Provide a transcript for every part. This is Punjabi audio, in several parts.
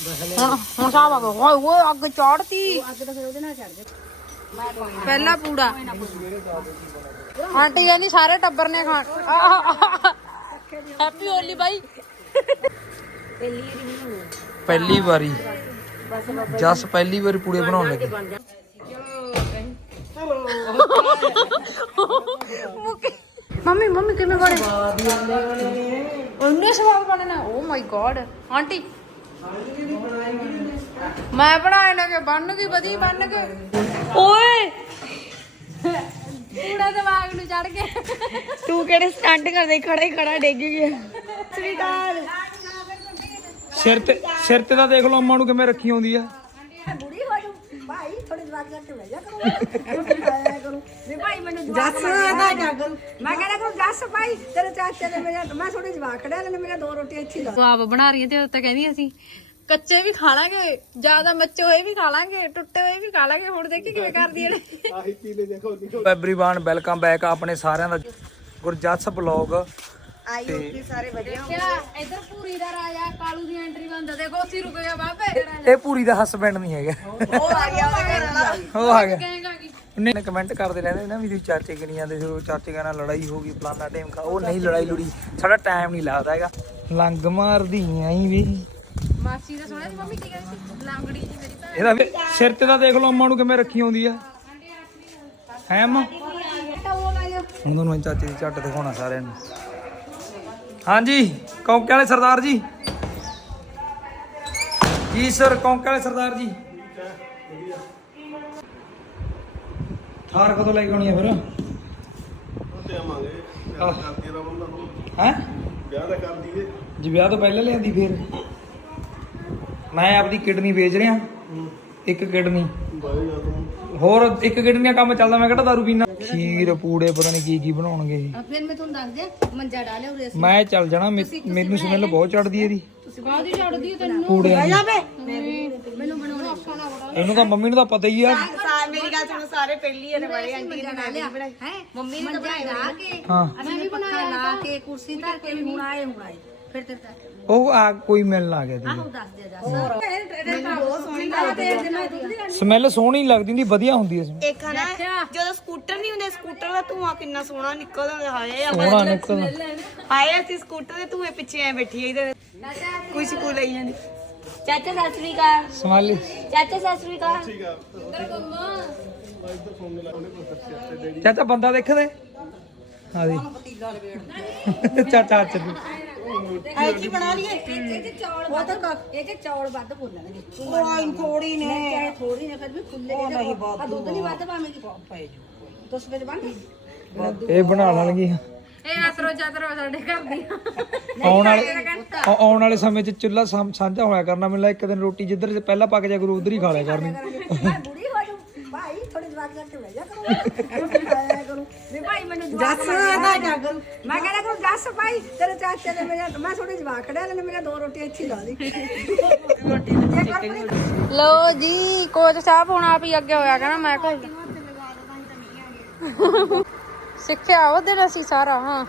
ਹੁਣ ਹੁਣ ਸਾਬ ਆ ਗਿਆ ਓਏ ਓਏ ਅੱਗ ਚੜਤੀ ਅੱਗ ਤਾਂ ਫਿਰ ਉਹਦੇ ਨਾਲ ਚੜ ਜਾ ਪਹਿਲਾ ਪੂੜਾ। ਆਂਟੀ ਕਹਿੰਦੀ ਸਾਰੇ ਟੱਬਰ ਨੇ ਖਾਣ। ਹੈਪੀ ਹੋਲੀ ਬਾਈ। ਪਹਿਲੀ ਵਾਰੀ। ਨਹੀਂ ਹੋਣੀ ਪਹਿਲੀ ਵਾਰੀ ਜਸ ਪਹਿਲੀ ਵਾਰੀ ਪੂੜੇ ਬਣਾਉਣ ਲੱਗੇ। ਮੰਮੀ ਮੰਮੀ ਕਿਵੇਂ ਬਣੇ? ਉਹਨੇ ਸਵਾਦ ਬਣਨਾ। ਓ ਮਾਈ ਗॉड ਆਂਟੀ ਮੈਂ ਬਣਾਏ ਨਾ ਕਿ ਬਣ ਗਈ ਵਧੀ ਬਣ ਗਏ। ਓਏ! ਪੂੜਾ ਦਿਮਾਗ ਨੂੰ ਚੜ ਗਿਆ। ਤੂੰ ਕਿਹੜੇ ਸਟੰਟ ਕਰਦੇ ਖੜਾ ਹੀ ਖੜਾ ਡਿੱਗ ਗਿਆ। ਸ੍ਰੀਕਾਲ ਸਿਰ ਤੇ ਸਿਰ ਤੇ ਤਾਂ ਦੇਖ ਲਓ ਅੰਮਾ ਨੂੰ ਕਿਵੇਂ ਰੱਖੀ ਆਉਂਦੀ ਆ। ਲੈ ਕਰੋ। ਵੀ ਭਾਈ ਮੈਨੂੰ ਜੱਸ ਦਾ ਜਾਗਲ ਮੈਂ ਕਹਿੰਦਾ ਕਰੂੰ ਜੱਸ ਭਾਈ ਤੇਰੇ ਚਾਚੇ ਨੇ ਮੇਰੇ ਮੈਂ ਥੋੜੀ ਜਵਾਕ ਖੜਿਆ ਨੇ ਮੇਰੇ ਦੋ ਰੋਟੀਆਂ ਇੱਥੇ ਹੀ ਲਾ। ਤੂੰ ਆਪ ਬਣਾ ਰਹੀ ਹੈ ਤੇ ਉਹ ਤਾਂ ਕਹਿੰਦੀ ਅਸੀਂ ਕੱਚੇ ਵੀ ਖਾ ਲਾਂਗੇ ਜ਼ਿਆਦਾ ਮੱਚੇ ਹੋਏ ਵੀ ਖਾ ਲਾਂਗੇ ਟੁੱਟੇ ਹੋਏ ਵੀ ਖਾ ਲਾਂਗੇ ਹੁਣ ਦੇਖੀ ਕਿਵੇਂ ਕਰਦੀ ਨੇ ਐਵਰੀਵਨ ਵੈਲਕਮ ਬੈਕ ਆਪਣੇ ਸਾਰਿਆਂ ਦਾ। ਗੁਰਜਸ ਬਲੌਗ ਆਈ ਹੋਪੀ ਸਾਰੇ ਵਧੀਆ ਕਿਆ ਇਧਰ ਪੂਰੀ ਦਾ ਰਾਜਾ ਕਾਲੂ ਦੀ ਐਂਟਰੀ ਬੰਦਾ ਦੇਖੋ ਅਸੀਂ ਰੁਕ ਗਿਆ ਬਾਬੇ। ਇਹ ਪੂਰੀ ਦਾ ਹਸਬੈਂਡ ਨਹੀਂ ਹੈਗਾ। ਉਹ ਆ ਗਿਆ ਉਹਦੇ ਘਰ ਵਾਲਾ ਉਹ ਆ ਗਿਆ। ਕਹੇਗਾ ਕਿ ਉਹਨੇ ਕਮੈਂਟ ਕਰਦੇ ਰਹਿੰਦੇ ਨਾ ਵੀ ਤੁਸੀਂ ਚਾਚੇ ਕਿ ਚਾਚੇ ਲੜਾਈ ਹੋ ਗਈ ਫਲਾਨਾ ਟਾਈਮ ਕਾ ਉਹ ਨਹੀਂ ਲੜਾਈ ਲੁੜੀ। ਸਾਡਾ ਟਾਈਮ ਨਹੀਂ ਲੱਗਦਾ ਹੈਗਾ। ਲੰਗ ਮਾਰਦੀ ਆਈ ਵੀ ਮਾਸੀ ਦਾ ਸੁਣਿਆ ਸੀ ਮੰਮੀ ਕੀ ਕਹਿੰਦੀ ਸੀ? ਲਾਂਗੜੀ ਜੀ ਮੇਰੀ ਭੈਣ। ਇਹਦਾ ਵੀ ਸਿਰ ਤੇ ਤਾਂ ਦੇਖ ਲਓ ਅੰਮਾ ਨੂੰ ਕਿਵੇਂ ਰੱਖੀ ਆਉਂਦੀ ਆ। ਹੈ ਅੰਮਾ? ਹੁਣ ਤੁਹਾਨੂੰ ਚਾਚੇ ਦੀ ਝੱਟ ਦਿਖਾਉਣਾ ਸਾਰਿਆਂ ਨੂੰ। ਹਾਂਜੀ ਕੌਂਕੇ ਵਾਲੇ ਸਰਦਾਰ ਜੀ। ਜੀ ਸਰ ਕੌਂਕੇ ਵਾਲੇ ਸਰਦਾਰ ਜੀ? ਥਾਰ ਕਦੋਂ ਲੈ ਕੇ ਆਉਣੀ ਆ ਫਿਰ ਹੈ? ਵਿਆਹ ਦਾ ਕਰ ਦਈਏ ਜੀ ਵਿਆਹ ਤੋਂ ਪਹਿਲਾਂ ਲਿਆਂਦੀ ਫਿਰ। ਮੈਂ ਆਪਦੀ ਕਿਡਨੀ ਵੇਚ ਰਿਹਾ। ਇੱਕ ਕਿਡਨੀ। ਬਾਏਗਾ ਤੂੰ ਹੋਰ ਇੱਕ ਕਿਡਨੀ ਦਾ ਕੰਮ ਚੱਲਦਾ ਮੈਂ ਕਿਹੜਾ ਦਾਰੂ ਪੀਣਾ ਖੀਰ ਪੂੜੇ ਪਤਾ ਨਹੀਂ ਕੀ ਕੀ ਬਣਾਉਣਗੇ ਇਹ। ਫਿਰ ਮੈਂ ਤੁਹਾਨੂੰ ਦੱਸ ਦਿਆਂ ਮੰਜਾ ਡਾਲਿਆ ਉਰੇ ਮੈਂ ਚੱਲ ਜਾਣਾ ਮੈ- ਮੈਨੂੰ ਸਮੈਲ ਬਹੁਤ ਚੜਦੀ ਇਹਦੀ। ਤੈਨੂੰ। ਦੀ। ਮੈਨੂੰ ਬਣਾਉਣਾ ਔਖਾ ਨਾ ਬੜਾ। ਇਹਨੂੰ ਤਾਂ ਮੰਮੀ ਨੂੰ ਤਾਂ ਪਤਾ ਹੀ ਆ। ਮੇਰੀ ਗੱਲ ਸੁਣੋ ਸਾਰੇ ਪਹਿਲੀ ਵਾਰ ਬੜੇ ਆਂਟੀ ਨੇ ਡਾਲਿਆ ਹੈ? ਮੰਮੀ ਨੇ ਤਾਂ ਬਣਾਇਆ ਕੇ ਹਾਂ। ਅਸੀਂ ਵੀ ਬਣਾਇਆ ਲਾ ਕੇ ਕੁਰਸੀ ਧਰ ਕੇ ਵੀ ਹੁਣ ਆਏ ਹੁਣ ਆਏ। ਫਿਰ ਉਹ ਆ ਕੋਈ ਮਿਲਣ ਆ ਗਿਆ ਦੀ ਦੱਸ ਦੇ। ਦੱਸ ਬਹੁਤ ਸੋਹਣੀ ਲੱਗਦੀ ਸਮੈਲ ਸੋਹਣੀ ਲੱਗਦੀ ਨਹੀਂ ਵਧੀਆ ਹੁੰਦੀ ਇਸ ਇੱਕ ਨਾ ਜਦੋਂ ਸਕੂਟਰ ਨਹੀਂ ਹੁੰਦੇ ਸਕੂਟਰ ਦਾ ਧੂਆਂ ਕਿੰਨਾ ਸੋਹਣਾ ਨਿਕਲਦਾ ਹੁੰਦਾ ਹਾਏ ਸੋਹਣਾ ਨਿਕਲ ਹਾਏ ਅਸੀਂ ਸਕੂਟਰ ਦੇ ਧੂਏ ਪਿੱਛੇ ਐ ਬੈਠੀ ਆਈ ਤੇ ਕੋਈ ਸਕੂਲ ਲਈ ਜਾਂਦੀ। ਚਾਚਾ ਸਤਿ ਸ੍ਰੀ ਅਕਾਲ। ਸਮੈਲ। ਚਾਚਾ ਸਤਿ ਸ੍ਰੀ ਅਕਾਲ। ਚਾਚਾ ਬੰਦਾ ਦੇਖ ਦੇ ਆ ਦੀ ਚਾਚਾ ਚੱਲ ਐ ਕੀ ਬਣਾ ਲਈਏ? ਇਹ ਤੇ ਚੌਲ ਵੱਧ ਇਹ ਤੇ ਚੌਲ ਵੱਧ ਬੋਲਣਗੇ। ਕੋਈ ਥੋੜੀ ਨੇ। ਚਾਹੇ ਥੋੜੀ ਨੇ ਫਿਰ ਵੀ ਖੁੱਲੇ ਜਿਹੇ ਆ ਦੁੱਧ ਨਹੀਂ ਵੱਧ ਪਾਵੇਂਗੀ ਪੈ ਜੂ। ਤੁਸ ਵਿੱਚ ਬਣ ਇਹ ਬਣਾ ਲੈਣਗੀਆਂ ਇਹ ਆਤਰੋ ਜਾਤਰੋ ਸਾਡੇ ਘਰ ਦੀ। ਆਉਣ ਵਾਲੇ ਆ- ਆਉਣ ਵਾਲੇ ਸਮੇਂ 'ਚ ਚੁੱਲ੍ਹਾ ਸਾਂਝ- ਸਾਂਝਾ ਹੋਇਆ ਕਰਨਾ। ਮੈਨੂੰ ਲੱਗਦਾ ਇੱਕ ਦਿਨ ਰੋਟੀ ਜਿੱਧਰ ਪਹਿਲਾਂ ਪੱਕ ਜਾ ਕਰੂ ਉਧਰ ਹੀ ਖਾ ਲਿਆ ਕਰਨੀ ਮੈਂ ਬੁੜੀ ਹੋ ਜੂ ਭਾਈ ਥੋੜੀ ਜਵਾਕ ਕਰਕੇ ਲੈ ਜਾ ਕਰੋ। ਵੀ ਭਾਈ ਮੈਨੂੰ ਜੱਸ ਦਾ ਜਾਗਲ ਮੈਂ ਕਹਿੰਦਾ ਕਰੂੰ ਜੱਸ ਭਾਈ ਤੇਰੇ ਚਾਚੇ ਨੇ ਮੇਰੇ ਮੈਂ ਥੋੜੀ ਜਵਾਕ ਖੜਿਆ ਨੇ ਮੇਰੇ ਦੋ ਰੋਟੀਆਂ ਇੱਥੇ ਹੀ ਲਾ ਦੀ ਲੋ ਜੀ ਕੋਚ ਸਾਹਿਬ ਹੁਣ ਆਪ ਹੀ ਅੱਗੇ ਹੋਇਆ ਕਹਿੰਦਾ ਮੈਂ ਕੋਈ ਸਿੱਖਿਆ ਉਹਦੇ ਨਾਲ ਸੀ ਸਾਰਾ ਹਾਂ।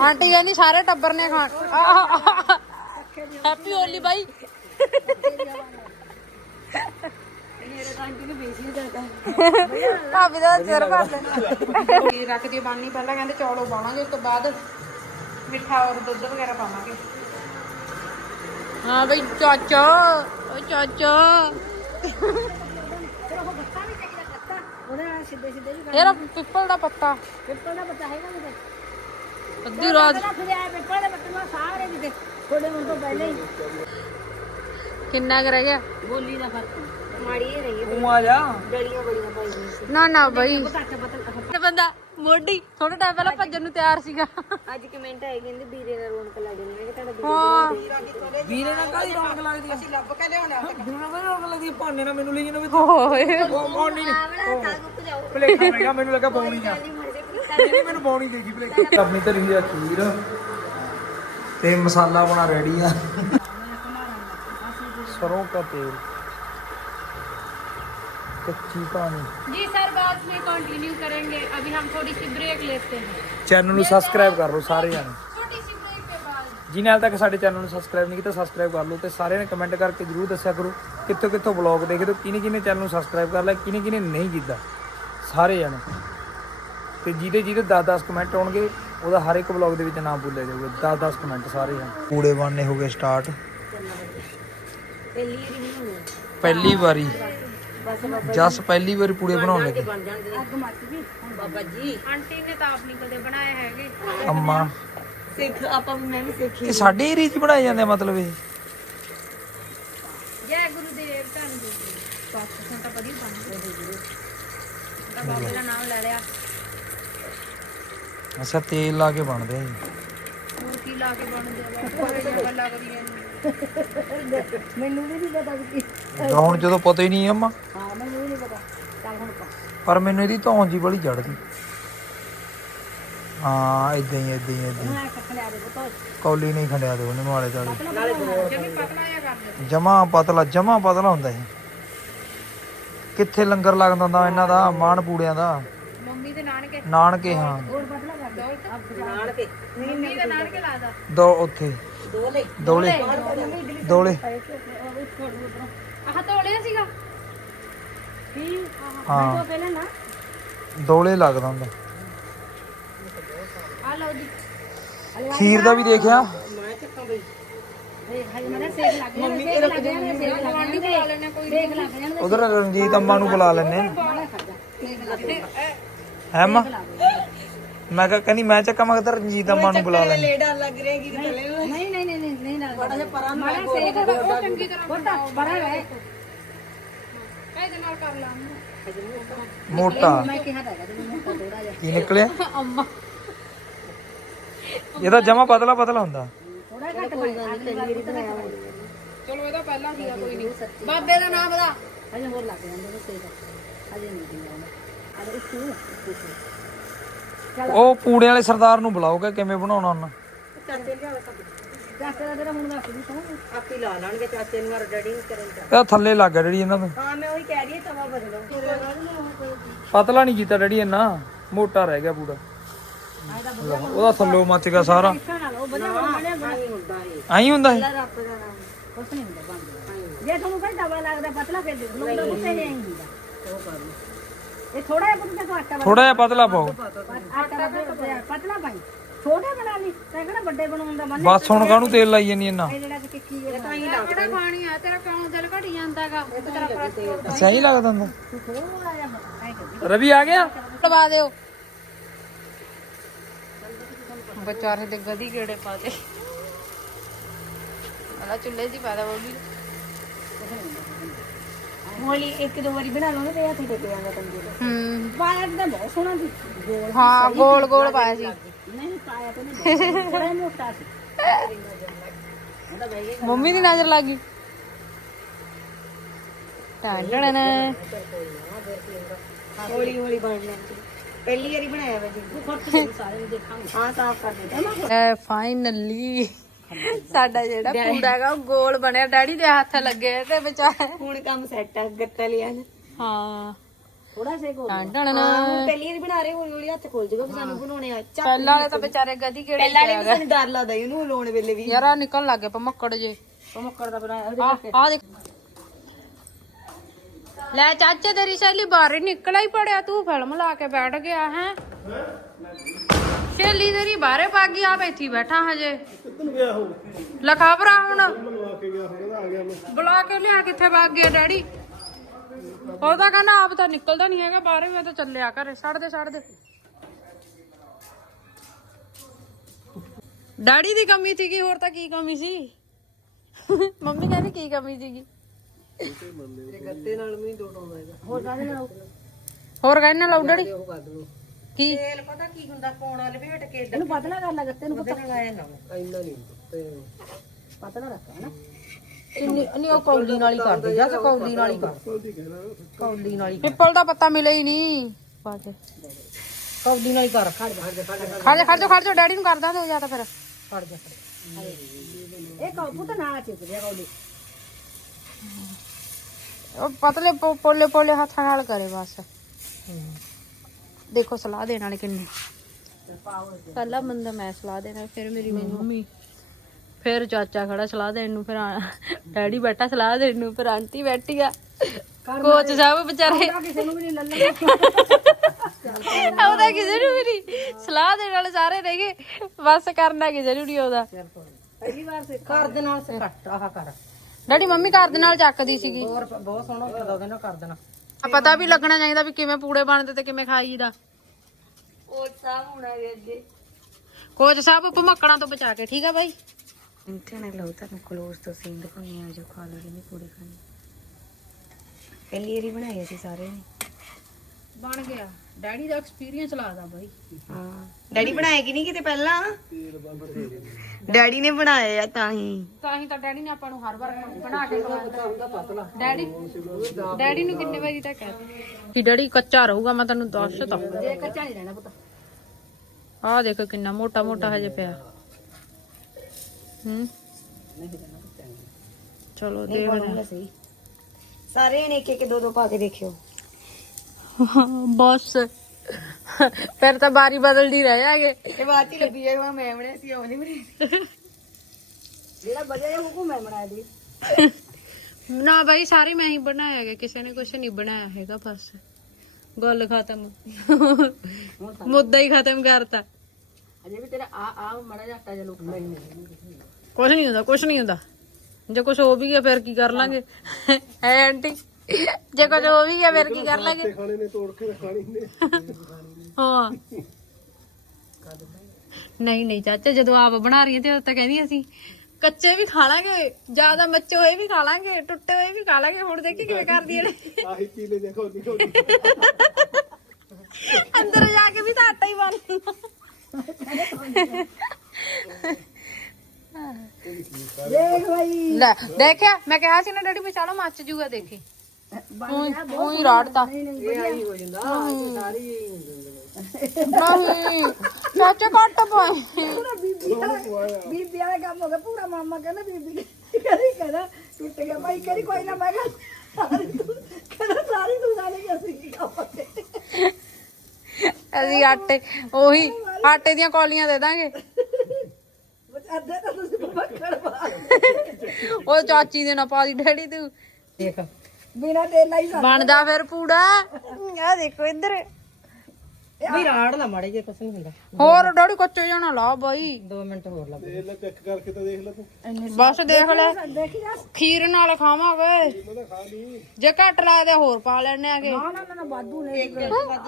ਆਂਟੀ ਕਹਿੰਦੀ ਸਾਰੇ ਟੱਬਰ ਨੇ ਖਾਣ ਹੈਪੀ ਹੋਲੀ ਬਾਈ। ਭਾਬੀ ਦਾ ਸਿਰ ਭਰ ਲੈ ਰੱਖ ਦੀ ਬਾਣੀ ਪਹਿਲਾਂ ਕਹਿੰਦੇ ਚੌਲ ਉਬਾਲਾਂਗੇ ਉਸ ਤੋਂ ਬਾਅਦ ਮਿੱਠਾ ਔਰ ਦੁੱਧ ਵਗੈਰਾ ਪਾਵਾਂਗੇ। ਹਾਂ ਬਈ ਚਾਚਾ ਓ ਚਾਚਾ। ਉਹਦੇ ਨਾਲ ਸਿੱਧੇ ਸਿੱਧੇ ਵੀ ਯਾਰ ਪਿੱਪਲ ਦਾ ਪੱਤਾ। ਪਿੱਪਲ ਦਾ ਬੱਚਾ ਹੈਗਾ ਨਹੀਂ ਅੱਧੀ ਰਾਤ ਰੱਖ ਲਿਆ ਪਿੱਪਲ ਦੇ ਬੱਤੇ ਨਾਲ ਸਾਰੇ ਵੀ ਤੇ। ਥੋੜੇ ਹੁਣ ਤੋਂ ਪਹਿਲੇ ਹੀ। ਕਿੰਨਾ ਕੁ ਰਹਿ ਗਿਆ? ਬੋਲੀ ਦਾ ਫ਼ਰਕ। ਮਾੜੀ ਹੀ ਰਹੀ ਤੂੰ ਆ ਜਾ। ਗਲੀਆਂ ਬੜੀਆਂ ਪਾਈ ਗਈ ਸੀ। ਨਾ ਨਾ ਬਈ। ਘੱਟ ਬਤਲ ਇਹ ਬੰਦਾ ਮੋਢੀ ਥੋੜਾ ਟਾਈਮ ਪਹਿਲਾਂ ਭੱਜਣ ਨੂੰ ਤਿਆਰ ਸੀਗਾ। ਅੱਜ ਕਮੈਂਟ ਆਏ ਕਹਿੰਦੇ ਵੀਰੇ ਦਾ ਰੌਣਕ ਲੱਗ ਜਾਂਦੀ ਮੈਂ ਕਿਹਾ ਤੁਹਾਡਾ ਹਾਂ। ਵੀਰੇ ਨਾਲ ਕਾਹਦੀ ਰੌਣਕ ਲੱਗਦੀ ਅਸੀਂ ਲੱਭ ਕੇ ਲਿਆਉਣਾ ਵੀਰੇ ਨਾਲ ਰੌਣਕ ਲੱਗਦੀ ਭਾਨੇ ਨਾਲ ਮੈਨੂੰ ਲਈ ਜਿਹਨੂੰ ਵੀ ਓਏ। ਪਾਉਣੀ ਨਹੀਂ ਭਲੇਖਾ ਪੈਗਾ ਮੈਨੂੰ ਲੱਗਾ ਪਾਉਣੀ ਆ ਇਹਨੇ ਮੈਨੂੰ ਪਾਉਣੀ ਦੇਗੀ ਭਲੇਖਾ। ਆਪਣੀ ਧਰੀ ਦੀ ਆ ਖੀਰ ਤੇ ਮਸਾਲਾ ਬਣਾ ਰੈਡੀ ਆ। ਸਰੋਂ ਦਾ ਤੇਲ। कच्ची पानी जी सर बाद में कंटिन्यू करेंगे अभी हम थोड़ी सी ब्रेक लेते हैं ਚੈਨਲ ਨੂੰ ਸਬਸਕ੍ਰਾਈਬ ਕਰ ਲਓ ਸਾਰੇ ਜਾਣੇ छोटी सी ब्रेक के बाद ਜਿਹਨੇ ਹਾਲ ਤੱਕ ਸਾਡੇ ਚੈਨਲ ਨੂੰ ਸਬਸਕ੍ਰਾਈਬ ਨਹੀਂ ਕੀਤਾ ਸਬਸਕ੍ਰਾਈਬ ਕਰ ਲਓ ਤੇ ਸਾਰਿਆਂ ਨੇ ਕਮੈਂਟ ਕਰਕੇ ਜਰੂਰ ਦੱਸਿਆ ਕਰੋ ਕਿੱਥੋਂ ਕਿੱਥੋਂ ਵਲੌਗ ਦੇਖਦੇ ਹੋ ਕਿਹਨੇ ਕਿਹਨੇ ਚੈਨਲ ਨੂੰ ਸਬਸਕ੍ਰਾਈਬ ਕਰ ਲਿਆ ਕਿਹਨੇ ਕਿਹਨੇ ਨਹੀਂ ਕੀਤਾ ਸਾਰੇ ਜਣੇ ਤੇ ਜਿਹਦੇ ਜਿਹਦੇ 10-10 ਕਮੈਂਟ ਆਉਣਗੇ ਉਹਦਾ ਹਰ ਇੱਕ ਵਲੌਗ ਦੇ ਵਿੱਚ ਨਾਮ ਬੋਲਿਆ ਜਾਊਗਾ 10-10 ਕਮੈਂਟ ਸਾਰੇ ਜਣੇ ਕੂੜੇ ਬਣਨੇ ਹੋ ਗਏ ਸਟਾਰਟ ਪਹਿਲੀ ਵਾਰੀ ਜਸ ਪਹਿਲੀ ਵਾਰੀ ਪੂੜੇ ਬਣਾਉਣ ਲੱਗੇ। ਬਾਬਾ ਜੀ। ਆਂਟੀ ਨੇ ਤਾਂ ਆਪ ਨਹੀਂ ਕਦੇ ਬਣਾਏ ਹੈਗੇ। ਅੰਮਾ। ਸਿੱਖ ਆਪਾਂ ਮੈਂ ਵੀ ਸਿੱਖੀ ਇਹ ਸਾਡੇ ਏਰੀਏ 'ਚ ਬਣਾਏ ਜਾਂਦੇ ਆ ਮਤਲਬ ਇਹ। ਜੈ ਗੁਰੂਦੇਵ ਧੰਨ ਜੀ ਬਸ ਹੁਣ ਤਾਂ ਵਧੀਆ ਬਣ ਗਏ। ਤਾਂ ਬਾਬੇ ਦਾ ਨਾਮ ਲੈ ਲਿਆ। ਅੱਛਾ ਤੇਲ ਲਾ ਕੇ ਬਣਦੇ ਆ ਜੀ ਹੋਰ ਕੀ ਲਾ ਕੇ ਬਣਦੇ ਆ ਬਾਬੇ? ਕਰੀਆਂ ਨੇ। ਮੈਨੂੰ ਵੀ ਨਹੀਂ ਪਤਾ ਕੀ। ਹੁਣ ਜਦੋਂ ਪਤਾ ਹੀ ਨਹੀਂ ਅੰਮਾ। ਹਾਂ ਮੈਨੂੰ ਵੀ ਨਹੀਂ ਪਤਾ। ਚੱਲ ਹੁਣ ਪਾ। ਪਰ ਮੈਨੂੰ ਇਹਦੀ ਧੌਣ ਜੀ ਬੜੀ ਚੜਦੀ ਹਾਂ ਇਦਾਂ ਹੀ ਇਦਾਂ ਹੀ ਇਦਾਂ ਹੀ। ਮੈਂ ਕੱਖੜਿਆ ਦੇ ਪੁੱਤ। ਕੌਲੀ ਨਹੀਂ ਖੰਡਿਆ ਦੇ ਉਹਨੇ ਮਾਲੇ ਚਾਲੇ ਜਮੀ ਪਤਲਾ ਕਰ ਜਮਾ ਪਤਲਾ ਜਮਾ ਪਤਲਾ ਹੁੰਦਾ ਇਹ। ਕਿੱਥੇ ਲੰਗਰ ਲੱਗਦਾ ਹੁੰਦਾ ਇਹਨਾਂ ਦਾ ਮਾਣ ਪੂੜਿਆਂ ਦਾ। ਮੰਮੀ ਦੇ ਨਾਨਕੇ। ਨਾਨਕੇ ਹਾਂ। ਨਾਨਕੇ ਲਾਦਾ ਦੋ ਉੱਥੇ। ਦੋਲੇ। ਦੋਲੇ। ਦੋਲੇ। ਆਹ ਤੋਲਿਆ ਸੀਗਾ। ਹਾਂ। ਪਹਿਲਾਂ ਨਾ। ਦੋਲੇ ਲੱਗਦਾ ਹੁੰਦਾ। ਆ ਲਓ ਜੀ। ਖੀਰ ਦਾ ਵੀ ਦੇਖਿਆ? ਮੈਂ ਚੱਕਾਂ ਬਈ। ਉਧਰ ਰਣਜੀਤ ਅੰਮਾ ਨੂੰ ਬੁਲਾ ਲੈਨੇ ਹੈ ਅੰਮਾ ਮੈਂ ਕਿਹਾ ਕਹਿੰਦੀ ਮੈਂ ਚੱਕਾ ਮੈਂ ਕਿਹਾ ਰਣਜੀਤ ਅੰਮਾ ਨੂੰ ਬੁਲਾ ਲੈਨੇ ਲੇਡਾ ਲੱਗ ਰਿਹਾ ਕਿ ਥੱਲੇ ਨੂੰ ਨਹੀਂ ਨਹੀਂ ਨਹੀਂ ਨਹੀਂ ਨਹੀਂ ਨਾ ਬੜਾ ਜਿਹਾ ਪਰਾਂ ਨੂੰ ਮਾੜਾ ਸੇਕ ਉਹ ਚੰਗੀ ਤਰ੍ਹਾਂ ਬੋਟਾ ਬੜਾ ਹੈ ਇਹਦੇ ਨਾਲ ਕਰ ਲਾਂ ਮੋਟਾ। ਮੈਂ ਕਿਹਾ ਤਾਂ ਹੈਗਾ ਤੈਨੂੰ ਮੋਟਾ ਥੋੜਾ ਜਿਹਾ। ਕੀ ਨਿਕਲਿਆ? ਅੰਮਾ। ਇਹਦਾ ਜਮਾ ਪਤਲਾ ਪਤਲਾ ਹੁੰਦਾ। ਥੋੜਾ ਘੱਟ ਬਣਿਆ ਚਲੋ ਇਹਦਾ ਪਹਿਲਾਂ ਸੀਗਾ ਕੋਈ ਨਹੀਂ। ਬਾਬੇ ਦਾ ਨਾਮ ਦਾ ਹਜੇ ਹੋਰ ਲੱਗ ਜਾਂਦੇ ਸੇਕ ਹਜੇ ਨਹੀਂ ਦਿੰਦਾ ਅਰੇ ਇਸ ਨੂੰ ਉਹ ਪੂੜੇ ਵਾਲੇ ਸਰਦਾਰ ਨੂੰ ਬੁਲਾਓਗੇ ਕਿਵੇਂ ਬਣਾਉਣਾ ਉਹਨਾਂ? ਚਾਚੇ ਲਿਆ ਚਾਚੇ ਦਾ ਤੇਰਾ ਹੁਣ ਦੱਸ ਦੀ ਸੋਹ ਆਪੀ ਲਾ ਲਾਣਗੇ ਚਾਚੇ ਨੂੰ ਡੈਡੀ ਨੂੰ ਕਰਨ ਚ ਇਹਦਾ ਥੱਲੇ ਲੱਗ ਗਿਆ ਡੈਡੀ ਇਹਨਾਂ ਤੋਂ ਹਾਂ ਮੈਂ ਉਹੀ ਕਹਿ ਰਹੀ ਹਾਂ ਤਵਾ ਬਦਲੋ ਪਤਲਾ ਨਹੀਂ ਕੀਤਾ ਡੈਡੀ ਇੰਨਾ ਮੋਟਾ ਰਹਿ ਗਿਆ ਪੂੜਾ। ਲਓ, ਉਹਦਾ ਥੱਲੋਂ ਮੱਚ ਗਿਆ ਸਾਰਾ। ਲਓ ਨਹੀਂ ਹੁੰਦਾ ਇਹ? ਇਹ ਦਾ ਬੰਦ। ਜੇ ਤੁਹਾਨੂੰ ਕੋਈ ਡਬਲ ਲੱਗਦਾ ਪਤਲਾ ਫਿਰ ਦੇ ਦੋ ਕੁੱਤੇ ਨਹੀਂ ਹੁੰਦਾ। ਉਹ ਕਰ। ਇਹ ਥੋੜਾ ਜਿਹਾ ਪੁੱਤ ਤੇ ਆਟਾ ਥੋੜਾ ਜਿਹਾ ਪਤਲਾ ਪਾਓ। ਆਟਾ ਪਤਲਾ ਪਾਈ। ਛੋਟੇ ਬਣਾ ਲਈ ਤਾਂ ਕਿਹੜਾ ਵੱਡੇ ਬਣਾਉਣ ਦਾ ਬੰਨ ਬਸ ਹੁਣ ਕਾਹਨੂੰ ਤੇਲ ਲਾਈ ਜਾਂਦੀ ਇੰਨਾ? ਇਹ ਜਿਹੜਾ ਕਿ ਟਿੱਕੀ ਹੈ ਤਾਂ ਹੀ ਲੱਗ ਕਿਹੜਾ ਖਾਣੀ ਆ ਤੇਰਾ ਕਿਉਂ ਦਿਲ ਘਟੀ ਜਾਂਦਾਗਾ? ਤੇਰਾ ਪ੍ਰੈਸ ਸਹੀ ਲੱਗਦਾ। ਹੁੰਦਾ ਥੋੜਾ ਜਿਹਾ ਐ ਕਰ ਰਵੀ ਆ ਗਿਆ? ਲਵਾ ਦਿਓ। ਵਿਚਾਰੇ ਦੇ ਗਦੀ ਕਿਹੜੇ ਪਾ ਦੇ। ਅਲਾ ਚੁੱਲ੍ਹੇ ਦੀ ਪਾਦਾ ਬੋਲੀ ਮੋਲੀ ਇੱਕ ਦੋ ਵਾਰੀ ਬਣਾ ਲਓ ਨਾ ਤੇ ਹੱਥ ਟਿਕ ਜਾਂਦਾ ਤੰਦੇ ਤੇ ਹੂੰ। ਪਾਇਆ ਤਾਂ ਬਹੁਤ ਸੋਹਣਾ ਸੀ। ਗੋਲ ਹਾਂ ਗੋਲ ਗੋਲ ਪਾਇਆ ਸੀ। ਨਹੀਂ ਪਾਇਆ ਤਾਂ ਨਹੀਂ ਥੋੜਾ ਮੋਟਾ ਸੀ। ਮੰਮੀ ਦੀ ਨਜ਼ਰ ਲੱਗ ਗਈ। ਟਾਂਡਣ ਹੌਲੀ ਹੌਲੀ ਬਣ ਲੈਂਦੀ ਪਹਿਲੀ ਵਾਰੀ ਬਣਾਇਆ ਵਾ ਜੀ। ਸਾਰੇ ਨੂੰ ਦੇਖਾਂਗੇ। ਹਾਂ ਸਾਫ਼ ਕਰ ਦੇ। ਐ ਫਾਈਨਲੀ ਸਾਡਾ ਜਿਹੜਾ ਪੂੜਾ ਹੈਗਾ ਉਹ ਗੋਲ ਬਣਿਆ। ਡੈਡੀ ਦੇ ਹੱਥ ਲੱਗੇ ਤੇ ਵਿਚਾਰੇ। ਹੁਣ ਕੰਮ ਸੈੱਟ ਆ ਗੱਤਾ ਲਿਆ ਨਾ। ਹਾਂ। ਥੋੜਾ ਸੇ ਗੋਲ ਟਾਂਡਣ ਹਾਂ ਹੁਣ ਪਹਿਲੀ ਵਾਰੀ ਬਣਾ ਰਹੇ ਹੌਲੀ ਹੌਲੀ ਹੱਥ ਖੁੱਲ ਜਾਊਗਾ ਵੀ ਸਾਨੂੰ ਬਣਾਉਣੇ ਆ। ਪਹਿਲਾਂ ਵਾਲੇ ਤਾਂ ਵਿਚਾਰੇ ਗਦੀ ਕਿਹੜੇ ਪਹਿਲਾਂ ਵਾਲੀ ਸਾਨੂੰ ਡਰ ਲੱਗਦਾ ਸੀ ਉਹਨੂੰ ਲਾਉਣ ਵੇਲੇ ਵੀ। ਯਾਰ ਆ ਨਿਕਲ ਲੱਗੇ ਪਮੱਕੜ ਜੇ। ਪਮੱਕੜ ਦਾ ਬਣਾਇਆ ਆ ਦੇਖ। ਲੈ ਚਾਚੇ ਤੇਰੀ ਸਹੇਲੀ ਬਾਹਰ ਹੀ ਨਿਕਲਾ ਹੀ ਪੜਿਆ। ਤੂੰ ਫਿਲਮ ਲਾ ਕੇ ਬੈਠ ਗਿਆ ਹੈ। ਸਹੇਲੀ ਤੇਰੀ ਬਾਹਰੇ ਪਾ ਗਈ ਆ ਬੈਠੀ ਬੈਠਾ ਹਜੇ। ਗਿਆ ਲਖਾ ਭਰਾ ਹੁਣ। ਮੈਨੂੰ ਆ ਕੇ ਗਿਆ ਕਹਿੰਦਾ ਆ ਗਿਆ ਮੈਂ। ਬੁਲਾ ਕੇ ਲਿਆ ਕਿੱਥੇ ਵਗ ਗਿਆ ਡੈਡੀ? ਉਹ ਤਾਂ ਕਹਿੰਦਾ ਆਪ ਤਾਂ ਨਿਕਲਦਾ ਨਹੀਂ ਹੈਗਾ ਬਾਹਰ ਮੈਂ ਤਾਂ ਚੱਲਿਆ ਘਰੇ। ਛੱਡ ਦੇ ਛੱਡ ਦੇ। ਡੈਡੀ ਦੀ ਕਮੀ ਸੀਗੀ ਹੋਰ ਤਾਂ ਕੀ ਕਮੀ ਸੀ? ਮੰਮੀ ਕਹਿੰਦੀ ਕੀ ਕਮੀ ਸੀਗੀ? ਹੋਰ ਕਾਹਦੇ ਨਾਲ? ਹੋਰ ਕਹਿੰਦੇ ਲਾਉ ਡੈਡੀ? ਕੀ? ਤੇਲ ਪਤਾ ਕੀ ਹੁੰਦਾ ਪੌਣਾ ਲਪੇਟ ਕੇ ਇਹਨੂੰ ਪਤਲਾ ਕਰ ਲਾ ਗੱਤੇ ਨੂੰ ਪੁੱਤ ਲਾਇਆ ਨਾ। ਪਤਲਾ ਰੱਖਿਆ ਨਾ ਇੰਨੀ ਨਹੀਂ ਉਹ ਕੌਲੀ ਨਾਲ ਹੀ ਕਰ ਦੇ ਜਾਂ ਕੌਲੀ ਨਾਲ ਹੀ ਕਰ। ਕੌਲੀ ਨਾਲ ਹੀ ਪਿੱਪਲ ਦਾ ਪੱਤਾ ਮਿਲੇ ਹੀ ਨਹੀਂ ਪਾ ਕੇ। ਕੌਲੀ ਨਾਲ ਹੀ ਕਰ। ਖੜ ਜਾ ਖੜ ਜਾ ਖੜ ਜਾ ਖੜ ਜਾ। ਡੈਡੀ ਨੂੰ ਕਰਦਾ ਦੇ ਜਾਂ ਤਾਂ ਫਿਰ। ਖੜ ਜਾ। ਇਹ ਕੌ ਪੁੱਤ ਨਾ ਚਿੱਤ ਗਿਆ ਕੌਲੀ। ਉਹ ਪਤਲੇ ਪੋਲੇ ਪੋਲੇ ਹੱਥਾਂ ਨਾਲ ਕਰੇ ਬਸ। ਦੇਖੋ ਸਲਾਹ ਦੇਣ ਵਾਲੇ ਕਿੰਨੇ। ਪਹਿਲਾ ਬੰਦਾ ਮੈਂ ਸਲਾਹ ਦੇਣਾ ਫਿਰ ਮੇਰੀ ਮੰਮੀ। ਫਿਰ ਚਾਚਾ ਖੜਾ ਸਲਾਹ ਦੇਣ ਨੂੰ ਫਿਰ ਡੈਡੀ ਬੈਠਾ ਸਲਾਹ ਦੇਣ ਨੂੰ ਫਿਰ ਆਂਟੀ ਬੈਠੀ ਆ। ਕੋਚ ਸਾਹਿਬ ਵਿਚਾਰੇ। ਕਿਸੇ ਨੂੰ ਵੀ ਨਹੀਂ ਲੱਲਣਾ। ਉਹਦਾ ਕਿਸੇ ਨੂੰ ਵੀ ਨਹੀਂ। ਸਲਾਹ ਦੇਣ ਵਾਲੇ ਸਾਰੇ ਰਹਿ ਗਏ ਬਸ ਕਰਨਾ ਕਿਸੇ ਨੂੰ ਨਹੀਂ ਉਹਦਾ ਪਹਿਲੀ ਵਾਰ ਸੇ ਘਰ ਦੇ ਨਾਲ ਸੇ ਕੱਟ ਆਹ ਕਰ। ਡੈਡੀ ਮੰਮੀ ਘਰ ਦੇ ਨਾਲ ਚੱਕਦੀ ਸੀਗੀ। ਹੋਰ ਬਹੁਤ ਸੋਹਣਾ ਕਰਦਾ ਉਹਦੇ ਨਾਲ ਕਰ ਦੇਣਾ ਪਤਾ ਵੀ ਲੱਗਣਾ ਚਾਹੀਦਾ ਵੀ ਕਿਵੇਂ ਪੂੜੇ ਬਣਦੇ ਤੇ ਕਿਵੇਂ ਖਾਈਦਾ। ਉਹ ਸਭ ਹੋਣਾ ਵੀ ਅੱਗੇ। ਕੋਚ ਸਾਹਿਬ ਭਮੱਕੜਾਂ ਤੋਂ ਬਚਾ ਕੇ ਠੀਕ ਆ ਬਾਈ? ਇੰਟਰਨੈਟ ਲਓ ਤੁਹਾਨੂੰ ਕਲੋਜ਼ ਤੋਂ ਸੀਨ ਦਿਖਾਉਣੀ ਆ ਜੋ ਖਾ ਲਓ ਜਿਹਨੇ ਪੂਰੀ ਖਾਣੀ। ਪਹਿਲੀ ਵਾਰੀ ਬਣਾਈ ਅਸੀਂ ਸਾਰੇ। ਨੇ ਬਣ ਗਿਆ। ਡੈਡੀ ਦਾ ਐਕਸਪੀਰੀਅੰਸ ਲੱਗਦਾ ਬਾਈ। ਹਾਂ। ਡੈਡੀ ਬਣਾਏ ਕਿ ਨਹੀਂ ਕਿਤੇ ਪਹਿਲਾਂ? ਡੈਡੀ ਨੇ ਬਣਾਏ ਆ ਤਾਂ ਹੀ। ਤਾਂ ਹੀ ਤਾਂ ਡੈਡੀ ਨੇ ਆਪਾਂ ਨੂੰ ਹਰ ਵਾਰ ਬਣਾ ਕੇ ਖਵਾਉਂਦਾ ਡੈਡੀ ਡੈਡੀ ਨੂੰ ਕਿੰਨੇ ਵਾਰੀ ਤੱਕ ਕਹਿੰਦੇ ਕਿ ਡੈਡੀ ਕੱਚਾ ਰਹੂਗਾ ਮੈਂ ਤੈਨੂੰ ਦੱਸ ਤਾ ਜੇ ਕੱਚਾ ਨਹੀਂ ਰਹਿਣਾ ਪੁੱਤ। ਆਹ ਦੇਖ ਕਿੰਨਾ ਮੋਟਾ ਮੋਟਾ ਹਜੇ ਪਿਆ। ਹੂੰ। ਚਲੋ ਹਾਂ ਸਹੀ। ਸਾਰੇ ਨੇ ਇੱਕ ਇੱਕ ਦੋ ਦੋ ਪਾ ਕੇ ਦੇਖਿਓ। ਬਸ। ਫਿਰ ਤਾਂ ਬਾਰੀ ਬਦਲਦੀ ਰਹਿ ਜਾਗੇ। ਇਹ ਬਾਤ ਹੀ ਲੱਭੀ ਜਾਏਗਾ ਮੈਂ ਬਣਿਆ ਸੀ ਉਹ ਨਹੀਂ ਬਣੀ ਜਿਹੜਾ ਬਜਿਆ ਹੁਕਮ ਮੈਂ ਬਣਾਇਆ ਦੀ ਨਾ ਬਾਈ ਸਾਰੇ ਮੈਂ ਹੀ ਬਣਾਇਆ ਹੈਗਾ ਕਿਸੇ ਨੇ ਕੁਝ ਨਹੀਂ ਬਣਾਇਆ ਹੈਗਾ ਬਸ। ਗੱਲ ਖਤਮ। ਮੁੱਦਾ ਹੀ ਖਤਮ ਕਰਤਾ। ਅਜੇ ਵੀ ਤੇਰਾ ਆ ਆ ਮੜਾ ਜਿਹਾ ਆਟਾ ਜਿਹਾ ਲੁਕਦਾ ਕੁਝ ਨਹੀਂ ਹੁੰਦਾ ਕੁਝ ਨਹੀਂ ਹੁੰਦਾ। ਜੇ ਕੁਝ ਹੋ ਵੀ ਗਿਆ ਫਿਰ ਕੀ ਕਰ ਲਾਂਗੇ? ਹੈ ਆਂਟੀ। ਜੇ ਕੁਝ ਹੋ ਵੀ ਗਿਆ ਫਿਰ ਕੀ ਕਰ ਲਾਂਗੇ ਖਾਣੇ ਨੇ ਤੋੜ ਕੇ ਖਾਣੀ ਨੇ। ਹਾਂ। ਨਹੀਂ ਨਹੀਂ ਚਾਚਾ ਜਦੋਂ ਆਪ ਬਣਾ ਰਹੀ ਤੇ ਉਹ ਤਾਂ ਕਹਿੰਦੀ ਅਸੀਂ ਕੱਚੇ ਵੀ ਖਾ ਲਾਂਗੇ ਜ਼ਿਆਦਾ ਮੱਚੇ ਹੋਏ ਵੀ ਖਾ ਲਾਂਗੇ ਟੁੱਟੇ ਹੋਏ ਵੀ ਖਾ ਲਾਂਗੇ ਹੁਣ ਦੇਖੀ ਕਿਵੇਂ ਕਰਦੀ ਨੇ ਆਹੀ ਪੀਲੇ ਦੇਖੋ ਨਿਕਲ ਅੰਦਰ ਜਾ ਕੇ ਵੀ ਤਾਂ ਆਟਾ ਹੀ ਬਣ ਦੇਖ ਭਾਈ ਲੈ ਦੇਖਿਆ ਮੈਂ ਕਿਹਾ ਸੀ ਨਾ ਡੈਡੀ ਵਿਚਾਲੋ ਮੱਚ ਜੂਗਾ ਦੇਖੀ। ਉਹੀ ਰਾੜਤਾ। ਇਹ ਆਈ ਹੋ ਜਾਂਦਾ। ਸਾਰੀ ਨਹੀਂ ਚਾਚਾ ਕੱਟ ਪਾਈ ਪੂਰਾ ਬੀਬੀ ਵਾਲਾ ਬੀਬੀ ਵਾਲਾ ਕੰਮ ਹੋ ਗਿਆ ਪੂਰਾ ਮਾਮਾ ਕਹਿੰਦਾ ਬੀਬੀ ਕਰੀ ਕਹਿੰਦਾ ਟੁੱਟ ਗਿਆ। ਭਾਈ ਕਰੀ ਕੋਈ ਨਾ ਮੈਂ ਕਿਹਾ ਸਾਰੀ ਤੂੰ ਕਹਿੰਦਾ ਸਾਰੀ ਤੂੰ ਸਾਰੀ ਕਿ ਅਸੀਂ ਕੀ ਖਾਵਾਂਗੇ? ਅਸੀਂ ਆਟੇ ਉਹੀ ਆਟੇ ਦੀਆਂ ਕੌਲੀਆਂ ਦੇ ਦਾਂਗੇ। ਅੱਧੇ ਤਾਂ ਤੁਸੀਂ ਬੱਕੜ ਪਾ ਉਹ ਚਾਚੀ ਦੇ ਨਾ ਪਾ ਦੀ ਡੈਡੀ ਤੂੰ। ਦੇਖ। ਬਿਨਾ ਤੇਲ ਹੀ ਬਣਦਾ ਫਿਰ ਪੂੜਾ। ਆ ਦੇਖੋ ਇੱਧਰ। ਵੀ ਰਾੜ ਨਾ ਮਾੜੇ ਜੇ ਕੁਛ ਨਹੀਂ ਹੁੰਦਾ। ਹੋਰ ਡੈਡੀ ਕੱਚੇ ਜਾਣਾ ਲਾ ਬਾਈ। 2 ਮਿੰਟ ਹੋਰ ਲੱਗ ਇਹ ਲੈ ਚੈੱਕ ਕਰਕੇ ਤਾਂ ਦੇਖ ਲੈ ਤੂੰ। ਬਸ ਦੇਖ ਲੈ। ਦੇਖੀ ਜਾ ਖੀਰ ਨਾਲ ਖਾਵਾਂਗੇ। ਮੈਂ ਤਾਂ ਖਾ ਲਈ। ਜੇ ਘੱਟ ਲੱਗਦੇ ਹੋਰ ਪਾ ਲੈਣੇ ਆਗੇ। ਨਾ ਨਾ ਨਾ ਬਾਦੂ ਨੇ।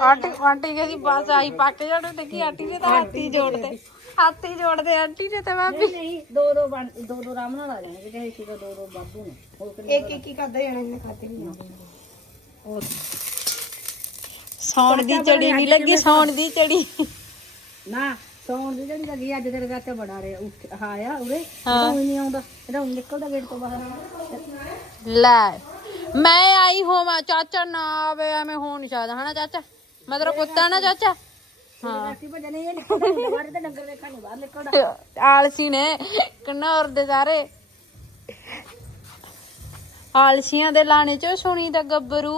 ਆਂਟੀ ਆਂਟੀ ਕਹਿੰਦੀ ਬਸ ਆਈ ਪੱਕ ਜਾਣਾ ਦੇਖੀ ਆਂਟੀ ਨੇ ਤਾਂ ਹੱਥੀ ਜੋੜਦੇ। ਹੱਥੀ ਜੋੜਦੇ ਆਂਟੀ ਨੇ ਤਾਂ ਭਾਬੀ ਨਹੀਂ ਦੋ ਦੋ ਬਣ ਦੋ ਦੋ ਰਾਮ ਨਾਲ ਆ ਜਾਣਗੇ ਜੇ ਇੱਕ ਦੋ ਦੋ ਬਾਦੂ ਨੇ। ਹੋਰ ਕਿੰਨੇ ਇੱਕ ਇੱਕ ਹੀ ਕਰਦਾ ਜਾਣਾ ਇਹਨੇ ਖਾਤੇ ਨਹੀਂ ਸੌਣ ਦੀ ਚੜੀ ਨਹੀਂ ਲੱਗੀ ਸੌਣ ਦੀ ਚੜੀ। ਨਾ ਸੌਣ ਦੀ ਜਿਹੜੀ ਲੱਗੀ ਅੱਜ ਤੇਰੇ ਚਾਚਾ ਬਣਾ ਰਿਹਾ ਉੱਠ ਆਇਆ ਉਰੇ ਊਂ ਨਹੀਂ ਆਉਂਦਾ ਇਹਦਾ ਊਂ ਨਿਕਲਦਾ ਗੇਟ ਤੋਂ ਬਾਹਰ। ਲੈ ਮੈਂ ਆਈ ਹੋਵਾਂ ਚਾਚਾ ਨਾ ਆਵੇ ਐਵੇਂ ਹੋ ਨਹੀਂ ਸਕਦਾ ਹਨਾ ਚਾਚਾ? ਮੈਂ ਤੇਰਾ ਕੁੱਤਾ ਨਾ ਚਾਚਾ? ਹਾਂ ਰਾਤੀ ਭਜਨੇ ਇਹ ਨਿਕਲਦਾ ਹੁੰਦਾ ਬਾਹਰ ਤੇ ਡੰਗਰ ਵੇਖਣ ਨੂੰ ਬਾਹਰ ਨਿਕਲਦਾ ਆਲਸੀ ਨੇ ਕਨੌਰ ਦੇ ਸਾਰੇ। ਆਲਸੀਆਂ ਦੇ ਲਾਣੇ ਚੋਂ ਸੁਣੀ ਤਾਂ ਗੱਭਰੂ।